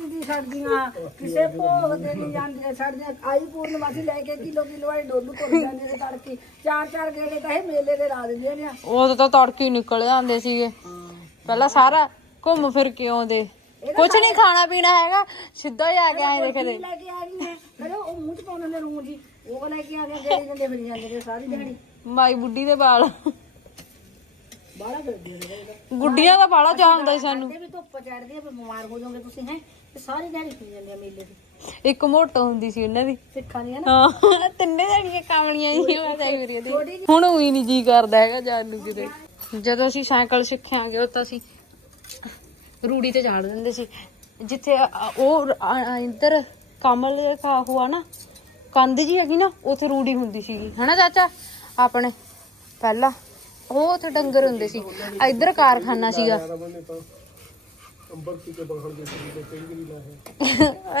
ਦੀ ਛੱਡਦੀਆਂ ਕਿਸੇ ਭੋਗ ਤੇ ਨਹੀਂ ਜਾਂਦੀਆਂ ਛੱਡਦੀਆਂ ਆਈ ਪੂਰਨਮਾਸੀ ਲੈ ਕੇ ਕਿਲੋ ਕਿਲੋ ਵਾਲੀ ਡੋਲੂ ਤੁਰ ਜਾਂਦੇ ਨੇ ਤੜਕੀ। ਚਾਰ ਚਾਰ ਗੇੜੇ ਤਾਂ ਇਹ ਮੇਲੇ ਦੇ ਲਾ ਦਿੰਦੀਆਂ ਨੇ। ਉਦੋਂ ਤਾਂ ਤੜਕੇ ਹੀ ਨਿਕਲ ਜਾਂਦੇ ਸੀਗੇ। ਪਹਿਲਾਂ ਸਾਰਾ ਘੁੰਮ ਫਿਰ ਕੇ ਆਉਂਦੇ। ਕੁਝ ਨਹੀਂ ਖਾਣਾ ਪੀਣਾ ਹੈਗਾ ਸਿੱਧਾ ਹੀ ਆ ਕੇ ਆਏ ਦੇਖਦੇ ਲੈ ਕੇ ਆ ਗਈ ਹੈ। ਫਿਰ ਉਹ ਮੂੰਹ ਚ ਪਾਉਂਦੇ ਨੇ ਰੂੰ ਜੀ ਉਹ ਲੈ ਕੇ ਆ ਗਏ ਗੇੜੀ ਦਿੰਦੇ ਫਿਰ ਜਾਂਦੇ ਨੇ ਸਾਰੀ ਦਿਹਾੜੀ। ਮਾਈ ਬੁੱਢੀ ਦੇ ਵਾਲ। ਕਰਦੇ ਗੁੱਡੀਆਂ ਦਾ ਬਾਲਾ ਚਾਹ ਹੁੰਦਾ ਸੀ ਸਾਨੂੰ। ਤੇ ਵੀ ਧੁੱਪ ਚੜਦੀ ਹੈ ਫਿਰ ਬਿਮਾਰ ਹੋ ਜਾਓਗੇ ਤੁਸੀਂ ਹੈ? ਤੇ ਸਾਰੀ ਦਿਹਾੜੀ ਪੀ ਜਾਂਦੇ ਆ ਮੇਲੇ ਦੀ। ਇੱਕ ਮੋਟੋ ਹੁੰਦੀ ਸੀ ਉਹਨਾਂ ਦੀ। ਸਿੱਖਾਂ ਦੀਆਂ ਨਾ ਹਾਂ ਤਿੰਨੇ ਜਣੀਆਂ ਕਾਮਲੀਆਂ ਹੀ ਮੈਂ ਤਾਂ ਮੇਰੀ ਦੀ ਹੁਣ ਉਹੀ ਨਹੀਂ ਜੀ ਕਰਦਾ ਹੈਗਾ ਜਾਣ ਨੂੰ ਕਿਤੇ। ਜਦੋਂ ਅਸੀਂ ਸਾਈਕਲ ਸਿੱਖਿਆਂਗੇ ਉਹ ਤਾਂ ਅਸੀਂ ਰੂੜੀ ਤੇ ਝਾੜ ਦਿੰਦੇ ਸੀ। ਜਿੱਥੇ ਉਹ ਰ- ਅ- ਇੱਧਰ ਕਮਲ ਖਾ ਹੁਆ ਨਾ ਕੰਧ ਜੀ ਹੈਗੀ ਨਾ ਉੱਥੇ ਰੂੜੀ ਹੁੰਦੀ ਸੀਗੀ। ਹਨਾ ਚਾਚਾ? ਆਪਣੇ ਪਹਿਲਾਂ। ਉਹ ਉੱਥੇ ਡੰਗਰ ਹੁੰਦੇ ਸੀ। ਇੱਧਰ ਕਾਰਖਾਨਾ ਸੀਗਾ। ਅੰਬਰ ਬਾਹਰ ਦੇ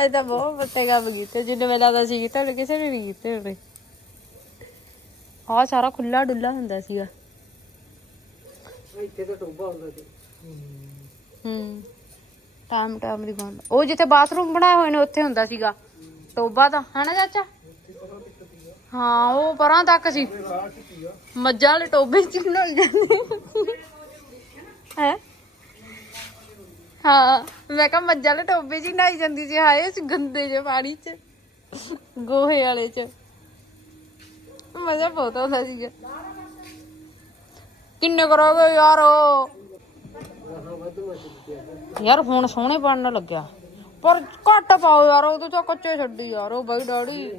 ਇਹ ਤਾਂ ਬਹੁਤ ਵੱਟੇ ਕੰਮ ਕੀਤੇ ਜਿੰਨੇ ਵੇਲਾ ਦਾ ਸੀ ਕੀਤਾ ਉਹਨੇ ਕਿਸੇ ਨੇ ਨਹੀਂ ਕੀਤੇ ਹੋਣੇ। ਆਹ ਸਾਰਾ ਖੁੱਲਾ ਡੁੱਲਾ ਹੁੰਦਾ ਸੀਗਾ। ਇੱਥੇ ਤਾਂ ਟੋਬਾ ਹੁੰਦਾ ਸੀ। ਹੂੰ। ਟਾਈਮ ਟਾਈਮ ਦੀ ਗੱਲ ਉਹ ਜਿੱਥੇ ਬਾਥਰੂਮ ਬਣਾਏ ਹੋਏ ਨੇ, ਉੱਥੇ ਹੁੰਦਾ ਸੀਗਾ। ਟੋਬਾ ਤਾਂ ਹਨਾ ਚਾਚਾ? ਹਾਂ, ਉਹ ਪਰਾਂ ਤੱਕ ਸੀ। ਮੱਝਾਂ ਵਾਲੇ ਟੋਬੇ ਚ ਨਲ ਜਾਂਦੇ। ਹੈ? ਹਾਂ, ਮੈਂ ਕਿਹਾ ਮੱਝਾਂ ਵਾਲੇ ਟੋਬੇ ਚ ਹੀ ਨਹਾਈ ਜਾਂਦੀ ਸੀ, ਹਾਏ ਉਸ ਗੰਦੇ ਜੇ ਪਾਣੀ ਚ। ਗੋਹੇ ਵਾਲੇ ਚ। ਮਜ਼ਾ ਬਹੁਤ ਆਉਂਦਾ ਸੀਗਾ। ਕਿੰਨੇ ਕਰੋਗੇ ਯਾਰ ਉਹ? ਯਾਰ ਹੁਣ ਸੋਹਣੇ ਬਣਨ ਲੱਗਿਆ। ਪਰ ਘੱਟ ਪਾਓ ਯਾਰ, ਉਹ ਤਾਂ ਕੱਚੇ ਛੱਡੀ ਯਾਰ, ਉਹ ਬਾਈ ਡਾੜੀ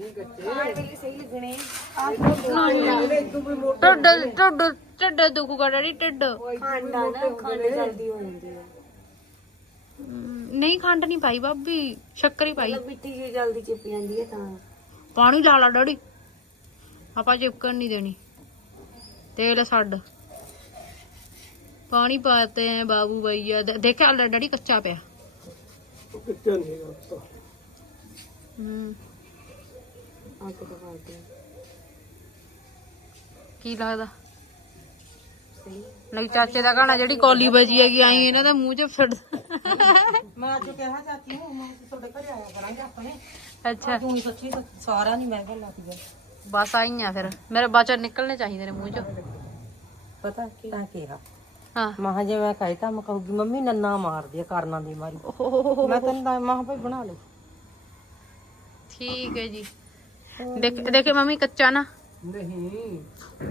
ਟੱਡ ਟੱਡ ਟੱਡ ਦੁਖੂਗਾ ਡੈਡੀ ਟੱਡ ਨਹੀਂ ਖੰਡ ਨਹੀਂ ਪਾਈ ਬਾਬੀ, ਸ਼ੱਕਰ ਹੀ ਪਾਈ। ਮਿੱਟੀ ਜੀ ਜਲਦੀ ਚਿਪ ਜਾਂਦੀ ਹੈ ਤਾਂ ਪਾਣੀ ਲਾ ਲਾ ਡੈਡੀ। ਆਪਾਂ ਚਿਪਕਣ ਨਹੀਂ ਦੇਣੀ। ਤੇਲ ਛੱਡ ਪਾਣੀ ਪਾਤੇ ਹੈ ਬਾਬੂ ਭਈਆ ਦ- ਦੇਖਿਆ ਲੈ ਡੈਡੀ ਕੱਚਾ ਪਿਆ। ਕਿੱਥੇ ਨਹੀਂ ਹੈਗਾ ਹੂੰ। ਅੱਗ ਤੋਂ ਪਾਉਂਦੇ ਕੀ ਲੱਗਦਾ? ਨਹੀਂ ਚਾਚੇ ਦਾ ਗਾਣਾ ਜਿਹੜੀ ਕੋਲੀ ਬਜੀ ਹੈਗੀ ਆਈ ਇਹਨਾਂ ਦੇ ਮੂੰਹ 'ਚ ਫਿਰਦ। ਮੈਂ ਅੱਜ ਕਿਹਾ ਚਾਚੀ ਨੂੰ ਮੈਂ ਤੁਹਾਡੇ ਘਰੇ ਆਇਆ ਕਰਾਂਗੇ ਆਪਣੇ। ਅੱਛਾ। ਤੂੰ ਸੱਚੀ ਸਾਰਾ ਨਹੀਂ ਮੈਂ ਗੱਲ ਲੱਗ ਬਸ ਆਈਆਂ ਫਿਰ। ਮੇਰੇ ਬਚਨ ਨਿਕਲਣੇ ਚਾਹੀਦੇ ਨੇ ਮੂੰਹ 'ਚ। ਪਤਾ ਕੀ ਤਾਂ ਕਿਹਾ ਹਾਂ। ਮਹਾ ਜੇ ਮੈਂ ਕਹਿਤਾ ਮੈਂ ਕਹੂਗੀ ਮੰਮੀ ਨੰਨਾ ਮਾਰਦੀ ਆ ਕਰਨਾਂ ਦੀ ਮਾਰੀ। ਮੈਂ ਤੈਨੂੰ ਤਾਂ ਮਹਾ ਭਾਈ ਬਣਾ ਲੈ ਠੀਕ ਹੈ ਜੀ। ਦੇਖ ਦੇਖੇ ਮੰਮੀ ਕੱਚਾ ਨਾ? ਨਹੀਂ।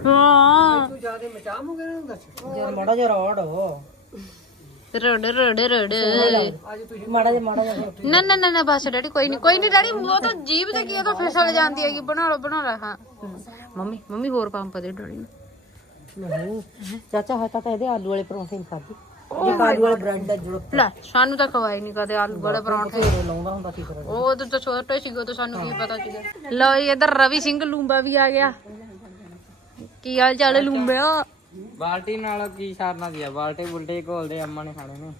ਹਾਂ। ਤੂੰ ਜਾ ਕੇ ਮਚਾਮੋਗੇ ਨਾ ਦੱਸ? ਜੇ ਮਾੜਾ ਜਿਹਾ ਰੋੜ ਰੜ ਰੜ ਰੜ। ਅੱਜ ਤੁਸੀਂ ਮਾੜਾ ਜਿਹਾ ਮਾੜਾ ਜਿਹਾ ਨਾ ਨਾ ਨਾ ਨਾ ਬਸ ਡੈਡੀ ਕੋਈ ਨਹੀਂ ਕੋਈ ਨਹੀਂ ਡੈਡੀ ਉਹ ਤਾਂ ਜੀਭ ਤੇ ਕੀ ਉਹ ਤਾਂ ਫਿਸਲ ਜਾਂਦੀ ਹੈਗੀ। ਬਣਾ ਲਓ ਬਣਾ ਲਓ ਹਾਂ। ਮੰਮੀ ਮੰਮੀ ਹੋਰ ਪੰਪ ਦੇ ਡੈਡੀ ਨੂੰ। ਨਹੀਂ। ਚਾਚਾ ਹੈ ਤਾਂ ਇਹਦੇ ਆਲੂ ਵਾਲੇ ਪਰੌਂਠੇ ਨਹੀਂ ਖਾਦੀ ਜੇ ਆਲੂ ਵਾਲੇ ਬ੍ਰੈਡ ਦਾ ਜੁੜ ਲੈ ਸਾਨੂੰ ਤਾਂ ਖਵਾਈ ਨਹੀਂ ਕਦੇ ਆਲੂ ਵਾਲੇ ਪਰੌਂਠੇ। ਲਾਉਂਦਾ ਹੁੰਦਾ ਸੀ ਫਿਰ। ਉਹ ਉਦੋਂ ਤਾਂ ਛੋਟੇ ਸੀਗੇ ਉਦੋਂ ਸਾਨੂੰ ਕੀ ਪਤਾ ਸੀਗਾ। ਲਓ ਜੀ ਇਧਰ ਰਵੀ ਸਿੰਘ ਲੂੰਬਾ ਵੀ ਆ ਗਿਆ। ਕੀ ਹਾਲ ਚਾਲ ਲੂੰਬਿਆ? ਬਾਲਟੀ ਨਾਲ ਕੀ ਸਾਰਨਾ ਦੀ ਆ? ਬਾਲਟੀ ਬੁਲਟੀ ਘੋਲਦੇ ਅੰਮਾ ਨੇ ਖਾਣੇ ਨੇ।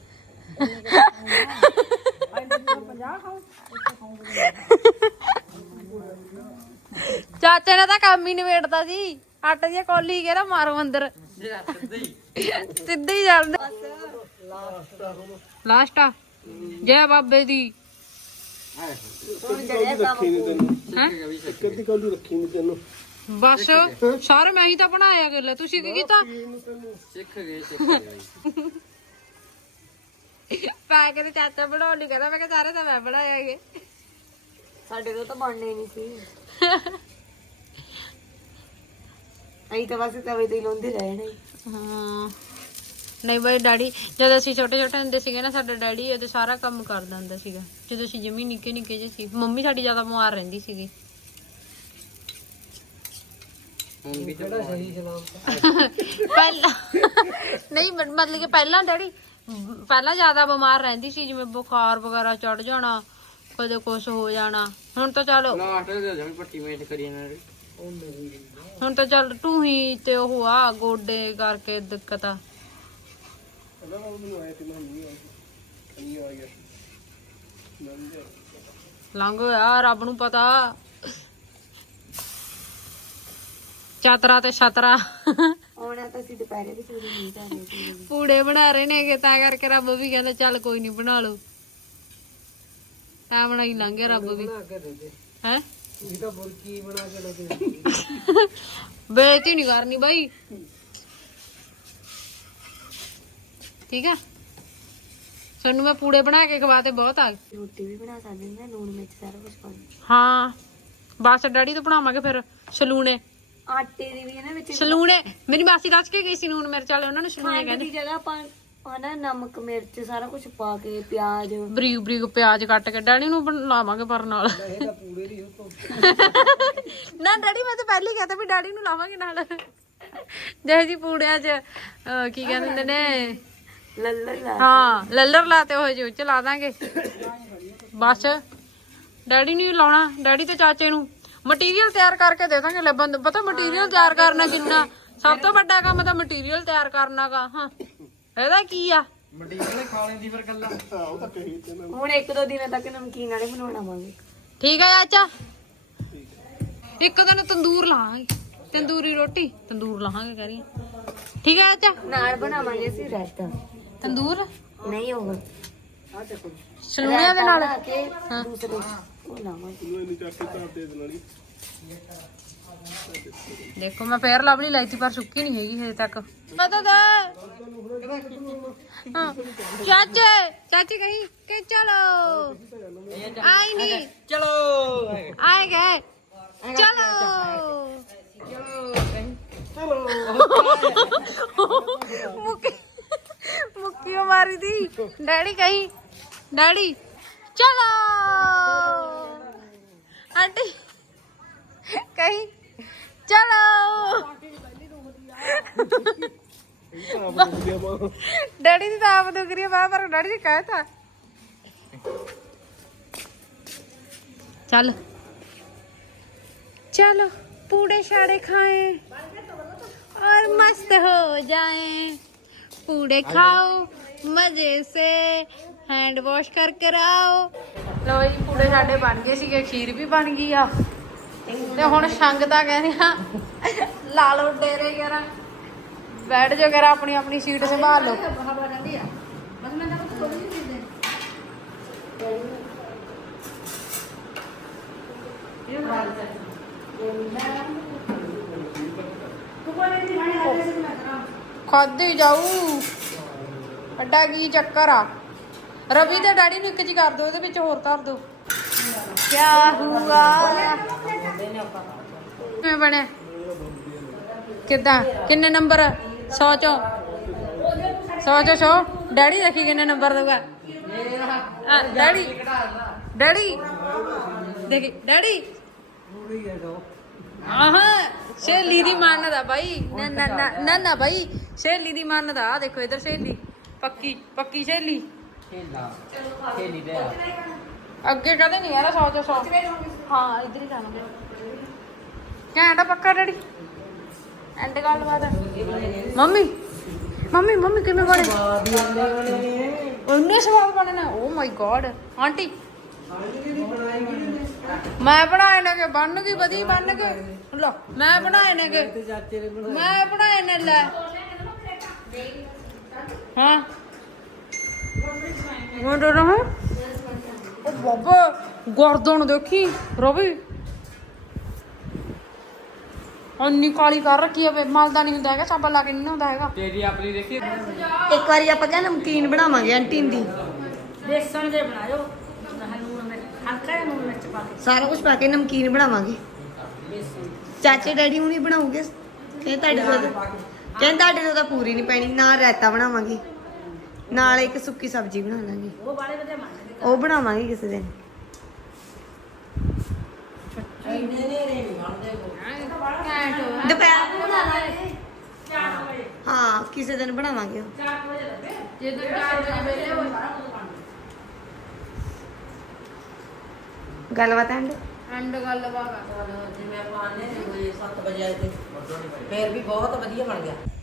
ਚਾਚੇ ਨੇ ਤਾਂ ਕੰਮ ਹੀ ਨਿਬੇੜਦਾ ਸੀ। ਆਟੇ ਦੀ ਕੌਲੀ ਕੇ ਨਾ ਮਾਰੋ ਅੰਦਰ। ਸਿੱਧੇ ਹੀ। ਜਾਂਦੇ ਲਾਸਟ ਆ। ਜੈ ਬਾਬੇ ਦੀ। ਕੱਲ ਰੱਖੀ ਤੈਨੂੰ ਬਸ ਸਾਰੇ ਮੈਂ ਹੀ ਤਾਂ ਬਣਾਇਆ ਗੱਲੇ। ਤੁਸੀਂ ਕੀ ਕੀਤਾ? ਸਿੱਖ ਗਏ ਸਿੱਖ ਗਏ ਪਾ ਕੇ ਤੇ ਚਾਚਾ ਬਣਾਉਣ ਲਈ ਕਹਿੰਦਾ ਮੈਂ ਕਿਹਾ ਸਾਰੇ ਤਾਂ ਮੈਂ ਬਣਾਇਆਗੇ ਸਾਡੇ ਤੋਂ ਤਾਂ ਬਣਨੇ ਨਹੀਂ ਸੀ। ਅਸੀਂ ਤਾਂ ਬਸ ਤਵੇ ਤੇ ਹੀ ਲਾਉਂਦੇ ਰਹੇ ਨੇ ਹਾਂ। ਨਹੀਂ ਬਈ ਡੈਡੀ ਜਦ ਅਸੀਂ ਛੋਟੇ ਛੋਟੇ ਹੁੰਦੇ ਸੀਗੇ ਨਾ ਸਾਡਾ ਡੈਡੀ ਇਹ ਤੇ ਸਾਰਾ ਕੰਮ ਕਰਦਾ ਹੁੰਦਾ ਸੀਗਾ। ਜਦੋਂ ਅਸੀਂ ਜਮੀ ਨਿੱਕੇ ਨਿੱਕੇ ਜਿਹੇ ਸੀ ਮੰਮੀ ਸਾਡੀ ਜ਼ਿਆਦਾ ਬਿਮਾਰ ਰਹਿੰਦੀ ਸੀਗੀ। ਹੁਣ ਵੀ ਤਾਂ ਪਹਿਲਾਂ ਨਹੀਂ ਮਤਲਬ ਕਿ ਪਹਿਲਾਂ ਡੈਡੀ ਪਹਿਲਾਂ ਜ਼ਿਆਦਾ ਬਿਮਾਰ ਰਹਿੰਦੀ ਸੀ ਜਿਵੇਂ ਬੁਖਾਰ ਵਗੈਰਾ ਚੜ ਜਾਣਾ ਕਦੇ ਕੁਝ ਹੋ ਜਾਣਾ। ਹੁਣ ਤਾਂ ਚਲੋ ਲਾਸਟ ਦੇ ਜਮੀ ਪੱਟੀ ਮੇਟ ਕਰੀ ਇਹਨਾਂ ਨੇ ਹੁਣ ਤਾਂ ਚੱਲ ਟੂਹੀ ਤੇ ਉਹ ਆ ਗੋਡੇ ਕਰਕੇ ਦਿੱਕਤ। ਆ ਲੰਘ ਆ ਰੱਬ ਨੂੰ ਪਤਾ। ਚਾਤਰਾ ਤੇ ਛਤਰਾ। ਆਉਣਾ ਤਾਂ ਅਸੀਂ ਦੁਪਹਿਰੇ ਵੀ ਸੂਰੀ ਨਹੀਂ ਕਰਦੇ ਸੀ। ਪੂੜੇ ਬਣਾ ਰਹੇ ਨੇਗੇ ਤਾਂ ਕਰਕੇ ਰੱਬ ਵੀ ਕਹਿੰਦਾ ਚੱਲ ਕੋਈ ਨਹੀਂ ਬਣਾ ਲਓ। ਟਾਈਮ ਨਾਲ ਹੀ ਲੰਘ ਰੱਬ ਵੀ। ਹੈ? ਇਹ ਤਾਂ ਬੁਰਕੀ ਬਣਾ ਕੇ ਲੈ ਕੇ ਬੇਇੱਜ਼ਤੀ ਨਹੀਂ ਕਰਨੀ ਬਾਈ। ਠੀਕ ਆ? ਸਾਨੂੰ ਮੈਂ ਪੂੜੇ ਬਣਾ ਕੇ ਖਵਾਤੇ ਬਹੁਤ ਆ। ਗਏ। ਰੋਟੀ ਵੀ ਬਣਾ ਸਕਦੇ ਹਾਂ ਲੂਣ ਮਿਰਚ ਸਾਰਾ ਕੁਝ ਪਾ ਕੇ ਹਾਂ। ਬਸ ਡੈਡੀ ਤੋਂ ਬਣਾਵਾਂਗੇ ਫਿਰ ਸਲੂਣੇ। ਆਟੇ ਦੀ ਵੀ ਇਹਨਾਂ ਵਿੱਚ। ਸਲੂਣੇ ਮੇਰੀ ਮਾਸੀ ਦੱਸ ਕੇ ਗਈ ਸੀ ਨੂਨ ਮਿਰਚ ਵਾਲੇ ਉਹਨਾਂ ਨੂੰ ਸਲੂਣੇ ਖੰਡ ਕਹਿੰਦੇ। ਦੀ ਜਗ੍ਹਾ ਆਪਾਂ ਹਨਾ ਨਮਕ ਮਿਰਚ ਸਾਰਾ ਕੁਝ ਪਾ ਕੇ ਪਿਆਜ਼। ਬਰੀਕ ਬਰੀਕ ਪਿਆਜ਼ ਕੱਟ ਕੇ ਡੈਡੀ ਨੂੰ ਲਾਵਾਂਗੇ ਪਰ ਨਾਲ। ਨਾ ਡੈਡੀ ਮੈਂ ਤਾਂ ਪਹਿਲੇ ਹੀ ਕਹਤਾ ਵੀ ਡੈਡੀ ਨੂੰ ਲਾਵਾਂਗੇ ਨਾਲ। ਜਿਹੇ ਜੀ ਪੂੜਿਆਂ 'ਚ ਅਹ, ਕੀ ਕਹਿੰਦੇ ਹੁੰਦੇ ਨੇ? ਲੱਲਰ ਲਾ ਹਾਂ ਲੱਲਰ ਲਾਤੇ ਹੋਏ ਜੋ ਚ ਲਾ ਦਾਂਗੇ। ਬਸ। ਡੈਡੀ ਨੂੰ ਹੀ ਲਾਉਣਾ ਡੈਡੀ ਤੇ ਚਾਚੇ ਨੂੰ। ਮਟੀਰੀਅਲ ਤਿਆਰ ਕਰਕੇ ਦੇ ਦਾਂਗੇ ਲੈ ਬੰਦ ਪਤਾ ਮਟੀਰੀਅਲ ਤਿਆਰ ਕਰਨਾ ਕਿੰਨਾ? ਸਭ ਤੋਂ ਵੱਡਾ ਕੰਮ ਤਾਂ ਮਟੀਰੀਅਲ ਤਿਆਰ ਕਰਨਾਗਾ ਹਾਂ। ਇਹਦਾ ਕੀ ਆ? ਮਟੀਰੀਅਲ ਖਾ ਲੈਂਦੀ ਫਿਰ ਕੱਲਾ ਉਹ ਤਾਂ ਕਹੀ ਤੇ ਨਾ। ਹੁਣ ਇੱਕ ਦੋ ਦਿਨਾਂ ਤੱਕ ਨਮਕੀਨ ਵਾਲੇ ਬਣਾਉਣਾ ਆਵਾਂਗੇ। ਠੀਕ ਆ ਚਾਚਾ? ਇੱਕ ਦਿਨ ਤੰਦੂਰ ਲਾਵਾਂਗੇ। ਤੰਦੂਰੀ ਰੋਟੀ ਤੰਦੂਰ ਲਾਵਾਂਗੇ ਕਹਿ ਰਹੀ। ਠੀਕ ਆ ਚਾਚਾ? ਨਾਲ ਬਣਾਵਾਂਗੇ ਅਸੀਂ ਰਾਇਤਾ ਤੰਦੂਰ? ਨਹੀਂ ਹੋਗਾ ਸਲੂਣਿਆਂ ਦੇ ਨਾਲ? ਕੇ ਦੂਸਰੇ ਉਹ ਲਾਵਾਂਗੇ। ਤੂੰ ਇਹਨੂੰ ਚੱਕ ਕੇ ਧਾਰ ਦੇ ਦੇਣਾ ਨਹੀਂ ਦੇਖੋ ਮੈਂ ਫੇਰ ਲਵਲੀ ਲਾਈ ਸੀ ਪਰ ਸੁੱਕੀ ਨਹੀਂ ਹੈਗੀ ਹਜੇ ਤੱਕ। ਪਤਾ ਦਾ ਹਾਂ। ਚਾਚੇ ਚਾਚੀ ਕਹੀਂ ਕਿ ਚਲੋ। ਆਈ ਨਹੀਂ ਚਲੋ। ਆਏ ਗਏ। ਚਲੋ। ਮੁੱਕੀ ਮੁੱਕੀ ਮਾਰੀ ਦੀ। ਡੈਡੀ ਕਹੀਂ ਡੈਡੀ ਚਲੋ। ਆਂਟੀ ਕਹੀਂ ਚਲੋ ਡੈਡੀ ਦੀ ਤਾਂ ਆਪ ਦੁਖ ਰਹੀ ਹੈ ਬਾਹਰ ਪਰ ਡੈਡੀ ਜੀ ਕਹੇ ਤਾਂ ਚੱਲ चलो पूड़े शाड़े खाएं और मस्त हो जाएं पूड़े खाओ मजे से हैंड वॉश कर कर आओ ਲੋ ਜੀ ਪੂੜੇ ਸਾਡੇ ਬਣ ਗਏ ਸੀਗੇ ਖੀਰ ਵੀ ਬਣ ਗਈ ਆ ਤੇ ਹੁਣ ਸੰਗ ਤਾਂ ਕਹਿੰਦੇ ਆ, ਲਾ ਲਓ ਡੇਰੇ ਕਰਾਂ ਬੈਠ ਜਾ ਕਰਾਂ ਆਪਣੀ ਆਪਣੀ ਸੀਟ ਸੰਭਾਲ ਲਓ। ਖਾਦੀ ਜਾਊ। ਅੱਡਾ ਕੀ ਚੱਕਰ ਆ? ਰਵੀ ਤੇ ਡੈਡੀ ਨੂੰ ਇੱਕ ਜੀ ਕਰ ਦੋ ਇਹਦੇ ਵਿੱਚ ਹੋਰ ਧਰ ਦੋ ਕਿਵੇਂ ਬਣਿਆ ਕਿੱਦਾਂ? ਕਿੰਨੇ ਨੰਬਰ? 100 ਚੋਂ? 100 ਚੋਂ 100 ਡੈਡੀ ਦੇਖੀ ਕਿੰਨੇ ਨੰਬਰ ਦਊਗਾ? ਆ, ਡੈਡੀ? ਡੈਡੀ? ਦੇਖੀ ਡੈਡੀ? ਆਹ ਸਹੇਲੀ ਦੀ ਮੰਨਦਾ ਬਾਈ। ਨਾ ਨਾ ਨਾ ਨਾ ਨਾ ਬਾਈ। ਸਹੇਲੀ ਦੀ ਮੰਨਦਾ ਆ ਦੇਖੋ ਇਧਰ ਸਹੇਲੀ। ਪੱਕੀ ਪੱਕੀ ਸਹੇਲੀ। ਖੇਲਾ। ਖੇਲੀ ਦੇ ਅੱਗੇ ਕਦੇ ਨਹੀਂ ਯਾਰ 100 ਚੋਂ 100 ਹਾਂ ਇਧਰ ਹੀ ਜਾਣਗੇ ਘੈਂਟਾ ਪੱਕਾ ਡੈਡੀ। ਐਂਡ ਗੱਲਬਾਤ ਮੰਮੀ ਮੰਮੀ ਮੰਮੀ ਕਿਵੇਂ ਬਣੇ? ਉਹਨੇ ਸਵਾਦ ਬਣਨਾ ਓ ਮਾਈ ਗੋਡ ਆਂਟੀ, ਮੈਂ ਬਣਾਏ ਨੇ ਕਿ ਬਣ ਗਈ ਵਧੀ ਬਣ ਕੇ ਲੋ ਮੈਂ ਬਣਾਏ ਨੇ ਕਿ ਮੈਂ ਬਣਾਏ ਨੇ, ਲੈ। ਹਾਂ। ਮੈਂ ਰਹਾ ਉਹ ਬਾਬਾ, ਗਰਦਨ ਦੇਖੀ, ਰਵੀ। ਅੰਨੀ ਕਾਲੀ ਕਰ ਰੱਖੀ ਆ ਵੇ ਮਲਦਾ ਨਹੀਂ ਹੁੰਦਾ ਹੈਗਾ ਸਾਬਣ ਲਾ ਕੇ ਨਹੀਂ ਹੁੰਦਾ ਹੈਗਾ। ਤੇਰੀ ਆਪਣੀ ਦੇਖੀ ਇੱਕ ਵਾਰੀ ਆਪਾਂ ਕਹਿੰਦੇ ਨਮਕੀਨ ਬਣਾਵਾਂਗੇ ਆਂਟੀ ਦੀ। ਬੇਸਣ ਦੇ ਬਣਾਇਓ ਨੂਨ ਮਿਰਚ ਹਲਕਾ ਜਿਹਾ ਨੂਨ ਮਿਰਚ ਪਾ ਕੇ। ਸਾਰਾ ਕੁਝ ਪਾ ਕੇ ਨਮਕੀਨ ਬਣਾਵਾਂਗੇ। ਚਾਚੇ ਡੈਡੀ ਹੁਣੀ ਬਣਾਉਗੇ? ਕਹਿੰਦੇ ਤੁਹਾਡੇ ਤੋਂ ਤਾਂ- ਕਹਿੰਦੇ ਤੁਹਾਡੇ ਤੋਂ ਤਾਂ ਪੂਰੀ ਨਹੀਂ ਪੈਣੀ ਨਾਲ ਰਾਇਤਾ ਬਣਾਵਾਂਗੇ। ਨਾਲ ਇੱਕ ਸੁੱਕੀ ਸਬਜ਼ੀ ਬਣਾ ਲਾਂਗੇ। ਉਹ ਬਾਲੇ ਵਧੀਆ ਮੰਨਦੇ ਉਹ ਬਣਾਵਾਂਗੇ ਕਿਸੇ ਦਿਨ। ਦੁਪਹਿਰ ਨੂੰ ਬਣਾ ਲਾਂਗੇ। ਹਾਂ ਕਿਸੇ ਦਿਨ ਬਣਾਵਾਂਗੇ ਉਹ। ਜਦੋਂ 4 ਵਜੇ ਵੇਲੇ ਹੋ ਗੱਲਬਾਤ ਐਂਡ ਐਂਡ ਗੱਲ ਬਾਗਾ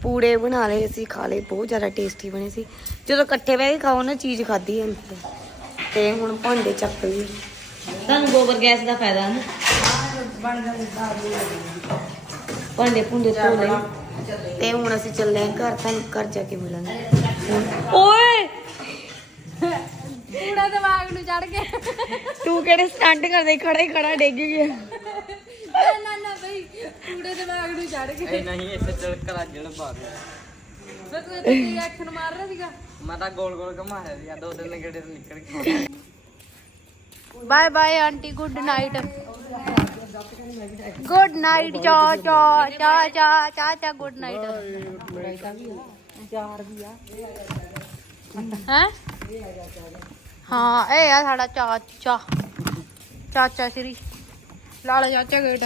ਪੂੜੇ ਬਣਾ ਲਏ ਅਸੀਂ ਖਾ ਲਏ ਬਹੁਤ ਜ਼ਿਆਦਾ ਟੇਸਟੀ ਬਣੇ ਸੀ। ਜਦੋਂ ਇਕੱਠੇ ਬਹਿ ਕੇ ਖਾਓ ਨਾ ਚੀਜ਼ ਖਾਦੀ ਜਾਂਦੀ ਹੈ। ਤੇ ਹੁਣ ਭਾਂਡੇ ਚੱਕ ਲਈਏ। ਤੁਹਾਨੂੰ ਗੋਬਰ ਗੈਸ ਦਾ ਫਾਇਦਾ ਭਾਂਡੇ ਭੁੰਡੇ ਧੋ ਲਏ। ਤੇ ਹੁਣ ਅਸੀਂ ਚੱਲੇ ਆਂ ਘਰ ਤੁਹਾਨੂੰ ਘਰ ਜਾ ਕੇ ਮਿਲਾਂਗੇ। ਓਏ! ਪੂੜਾ ਦਿਮਾਗ ਨੂੰ ਚੜ ਗਿਆ ਤੂੰ ਕਿਹੜੇ ਸਟੰਟ ਕਰਦੇ ਖੜਾ ਹੀ ਖੜਾ ਡਿੱਗ ਗਿਆ ਨਾ ਨਾ ਨਾ ਬਈ ਪੂੜੇ ਦਿਮਾਗ ਨੂੰ ਚੜ ਗਿਆ ਇਹ ਨਹੀਂ ਇੱਥੇ ਚੜਕ ਰਾਜਣ ਪਾ ਦੇ। ਮੈਂ ਤੂੰ ਇੱਥੇ ਕੀ ਐਕਸ਼ਨ ਮਾਰ ਰਿਹਾ ਸੀਗਾ। ਮੈਂ ਤਾਂ ਗੋਲ ਗੋਲ ਘੁਮਾ ਰਿਹਾ ਸੀ ਦੋ ਦਿਨ ਗੇੜੇ ਤੋਂ ਨਿਕਲ ਕੇ bye bye aunty good night good night ਚਾ ਚਾ ਚਾ ਚਾ ਚਾ ਚਾ ਗੁੱਡ ਨਾਈਟ ਹੈ ਹਾਂ ਇਹ ਆ ਸਾਡਾ ਚਾਚਾ ਚਾਚਾ ਸ਼੍ਰੀ ਲਾਲਾ ਚਾਚਾ ਗੇਟ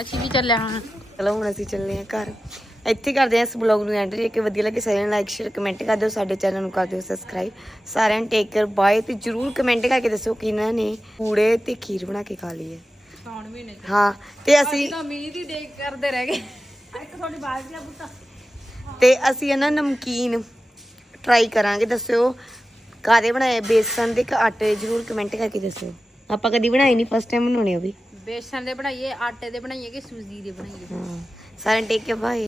ਅਸੀਂ ਵੀ ਚੱਲੇ ਹਾਂ ਚਲੋ ਹੁਣ ਅਸੀਂ ਚੱਲੇ ਆ ਘਰ ਇੱਥੇ ਕਰਦੇ ਆਂ ਇਸ ਬਲੌਗ ਨੂੰ ਐਂਡ ਜੇ ਕਿ ਵਧੀਆ ਲੱਗੇ ਸਾਰਿਆਂ ਨੂੰ ਲਾਈਕ ਸ਼ੇਅਰ ਕਮੈਂਟ ਕਰ ਦਿਓ ਸਾਡੇ ਚੈਨਲ ਨੂੰ ਕਰ ਦਿਓ ਸਬਸਕ੍ਰਾਈਬ ਸਾਰਿਆਂ ਨੂੰ ਟੇਕ ਕੇਅਰ ਬਾਏ ਤੇ ਜਰੂਰ ਕਮੈਂਟ ਕਰਕੇ ਦੱਸੋ ਕਿ ਇਹਨਾਂ ਨੇ ਪੂੜੇ ਤੇ ਖੀਰ ਬਣਾ ਕੇ ਖਾ ਲਈ ਹੈ। ਸੌਣ ਮਹੀਨੇ ਹਾਂ ਤੇ ਅਸੀਂ ਤਾਂ ਮੀਂਹ ਦੀ ਦੇਖ ਕਰਦੇ ਰਹਿ ਗਏ। ਇੱਕ ਤੁਹਾਡੀ ਬਾਜ਼ ਦਾ ਬੁੱਤਾ। ਤੇ ਅਸੀਂ ਇਹਨਾਂ ਨਮਕੀਨ ਟਰਾਈ ਕਰਾਂਗੇ ਦੱਸਿਓ ਕਾਦੇ ਬਣਾਏ ਬੇਸਨ ਦੇ ਕਿ ਆਟੇ ਦੇ ਜਰੂਰ ਕਮੈਂਟ ਕਰਕੇ ਦੱਸਿਓ। ਆਪਾਂ ਕਦੀ ਬਣਾਈ ਨਹੀਂ ਫਸਟ ਟਾਈਮ ਬਣਾਉਣੇ ਉਹ ਵੀ। ਬੇਸਣ ਦੇ ਬਣਾਈਏ ਆਟੇ ਦੇ ਬਣਾਈਏ ਕਿ ਸੂਜੀ ਦੇ ਬਣਾਈਏ? ਹਾਂ ਸਾਰਿਆਂ ਟੇਕ ਕੇ ਬਾਏ